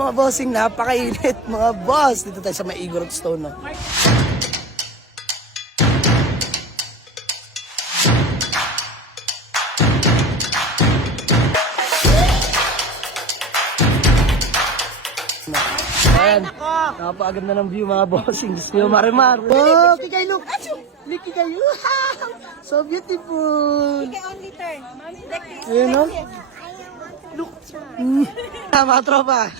mga bossing, napakainit mga boss. Dito tayo sa may Igorot Stone, no? Ayan, napakaganda ng view mga bossing. Diyos ko, Marimar. Wow, kikay look. Look, kikay. So beautiful. Okay, only turn. Like this. Ayan, no? Look. Mga tropa.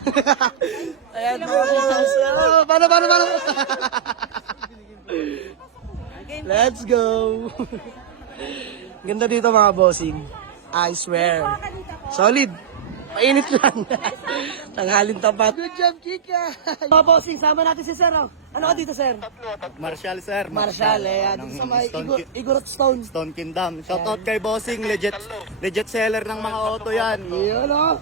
Ayan, mga boss. Oh, paano? Let's go. Ganda dito mga bossing. I swear. Solid. Mainit lang. Tanghalin tapat. Good job, Kika. Mga bossing, sama natin si Sir. Oh. Ano ka dito, Sir? Marshall, sir. Marshall, dito sa may Igorot Stone. Stone Kingdom. Shoutout kay Bossing. Legit seller ng mga auto yan. Yun, oh.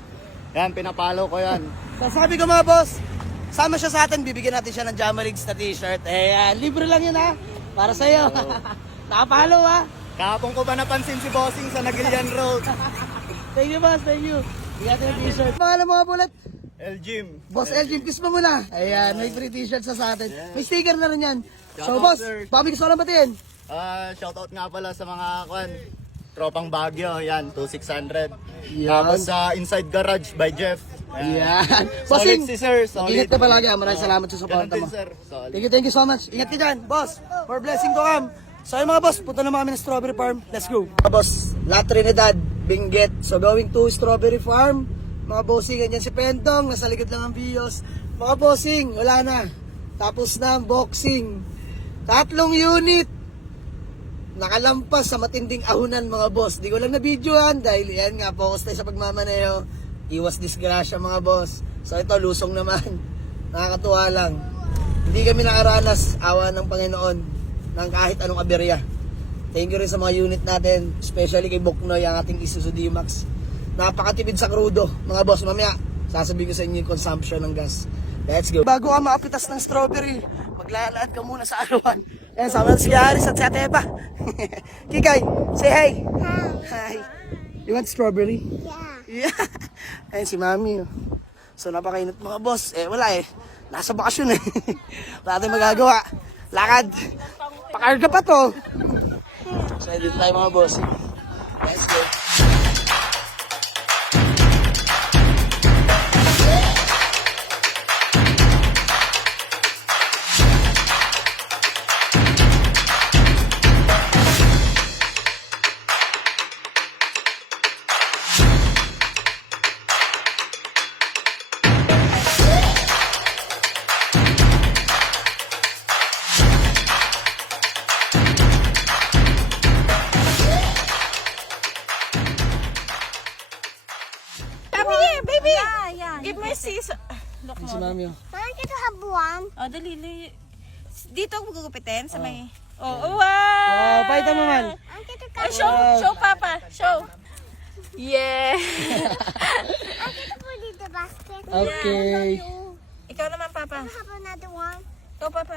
Yan, pinapalo ko yan. Sabi ko mga boss, sama siya sa atin, bibigyan natin siya ng Jamarigs na t-shirt. Libre lang yun ha, para sa'yo. Nakapalo ha. Kahapon ko ba napansin si Bossing sa Nagilian Road? Thank you boss, thank you. Bigyan natin ng t-shirt. Pangalan mo nga bulat? Eljim. Boss Eljim, kiss mo muna. Ayan, may free t-shirt sa atin. May sticker na rin yan. So Shoutout, boss, sir. baka may gusto ka lang batiin. Shoutout nga pala sa mga tropang Baguio. Yan, 2600. Yan. Tapos sa Inside Garage by Jeff. Ayan. Solid si sir, solid. Ingat ka palagi. Maraming salamat sa support Ganun din, mo. sir. Solid. Thank you so much. Ingat ka dyan, boss. For blessing to come. So yung mga boss, punta naman kami ng Strawberry Farm. Let's go. Mga boss, La Trinidad, Benguet. So going to Strawberry Farm. Mga bossing, ganyan si Pentong. Nasa likod lang ang bios. Mga bossing, wala na. Tapos na ang boxing. 3 unit. Nakalampas sa matinding ahunan mga boss. Di ko lang na-videoan dahil yan nga, focus tayo sa pagmamaneho. Iwas disgrasya mga boss. So ito, lusong naman. Nakakatuwa lang. Hindi kami nakaranas, awa ng Panginoon, ng kahit anong aberya. Thank you rin sa mga unit natin, especially kay Boknoy, ang ating Isuzu D-Max. Napakatipid sa krudo. Mga boss, mamaya, sasabihin ko sa inyo yung consumption ng gas. Let's go. Bago ka maapitas ng strawberry, maglalaan ka muna sa aluan. Ayan, sama na si Aris at si Ateba. Kikay, say hi. Hi. You want strawberry? Yeah. Ayan si Mami. Oh. So napakainit mga boss. Wala nasa bakasyon Wala tayong magagawa. Lakad. Pakarga pa to. So dito tayo mga boss. Let's go. Come here, baby. Yeah. Give me sis. Look Si mo. Mami. Oh. Don't you have one? Oh, dali. Dito ako gugupitin sa may... Oh, wow. Wow, pakita mo man. I'm going to Oh, show papa. Show. Yeah. put in the basket. Okay. Ikaw naman, papa. Have another one. Ikaw, papa.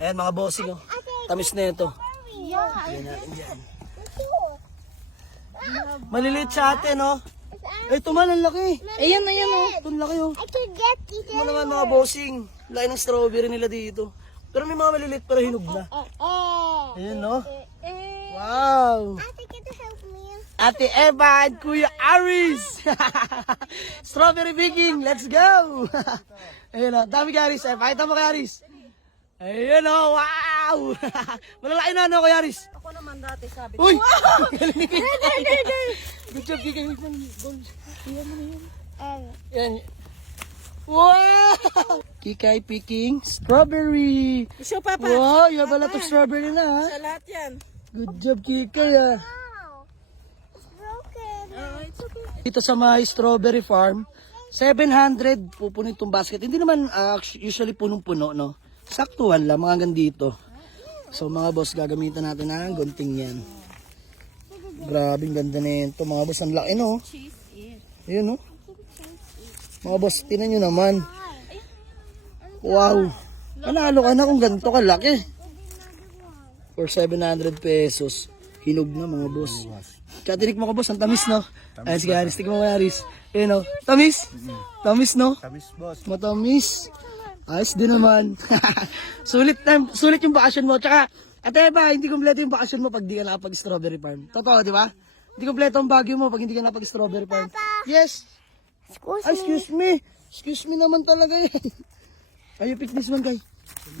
Ayan mga bossing. Oh. Tamis na ito. Yeah. Maliliit sa atin, no? Ito man, ang laki. Ayan na yan, oh. Ito ang laki, oh. I can get it. Ito mo naman mga bossing. Laki ng strawberry nila dito. Pero may mga maliliit pero hinog na. Ayan, no? Wow! Ate, can you help me? Ate Eva and Kuya Aris! Strawberry picking! Let's go! Ayan, no? Dami kay Aris. Pakita mo kay Aris. Ayan, no? Wow! Malalaki na, no, kay Aris? Ako naman dati sabi. Uy! Good job, Kika. Wait lang. Ayan mo na yan. Yan. Wow! Kikay picking strawberry. Show, papa. Wow, you have a lot of strawberry na, ha? Sa lahat yan. Good job, Kikay, ha? Wow. It's broken. Oh, it's okay. Dito sa my strawberry farm, 700 pupunin itong basket. Hindi naman usually punong-puno, no? Saktuhan lang, mga hanggang dito. So, mga boss, gagamitan natin ng gunting yan. Grabing ganda na ito, mga boss. Ang laki, no? Ayan, no? Mga boss, tinan nyo naman. Wow. Panalo ka na kung ganito kalaki. For 700 pesos. Hinog na mga boss. Tsaka tinik mo ko, boss. Ang tamis, no? Ay, sige, Aris. Tignan mo, Aris. Ayun, no? Tamis? Tamis, no? Tamis, boss. Matamis. Ayos din naman. Sulit yung bakasyon mo. Tsaka, ate ba, hindi kumpleto yung bakasyon mo pag di ka nakapag-strawberry farm. Totoo, di ba? Hindi kumpleto ang Baguio mo pag hindi ka nakapag-strawberry farm. Yes. Ay, excuse me. Excuse me naman talaga eh. Ay, you pick this one, guy.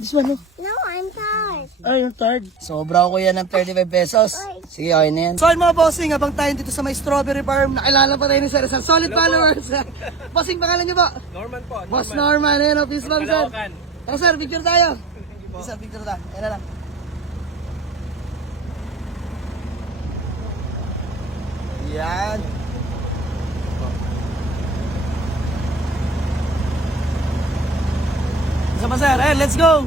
This one, no? No, I'm tired. Ay, yung third. Sobra ko yan ng 35 pesos. Sige, okay na yan. So, mga bossing, habang tayo dito sa may strawberry farm, nakilala pa tayo ni Sir. Solid followers. Bossing, pangalan niyo ba? Norman po. Boss Norman, ayun, peace bomb, sir. Tara, sir, picture tayo. Sir, picture tayo. Ayan na lang. Yan. Isa pa, sir. Ayan, let's go.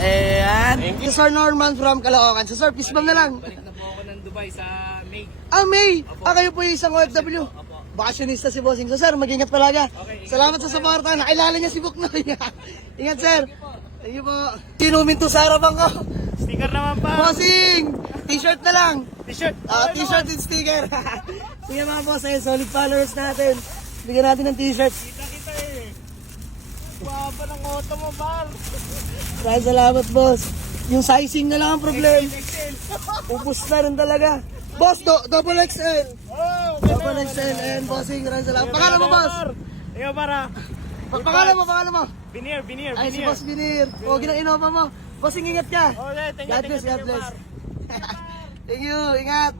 Ayan. Si Sir Norman from Caloocan. So, sir, peace bomb na lang. Balik na po ako ng Dubai sa May. Ah, May! Kayo po yung isang OFW. Bakasyonista si Bossing. So, sir, mag-ingat palaga. Salamat sa suporta. Nakilala niya si Buknoy. Ingat, sir. Thank you po. Sinumin to sa harapan ko. Sticker naman pa. Bossing! T-shirt na lang. T-shirt. T-shirt and sticker. Sige mga boss, ayun, solid followers natin. Bigyan natin ng t-shirt. Kita eh. Wapa ng auto mo, bar. Maraming salamat, boss. Yung sizing na lang ang problem. Upos na rin talaga. Boss, double XL. Oh, Double XL. And bossing, maraming salamat. Pangalan mo, boss? Ikaw para. Pangalan mo. Binir. Ay, si Boss Binir. O, ginang-inova mo. Bossing, ingat ka. Okay, thank you. God bless, God bless. Thank you, ingat.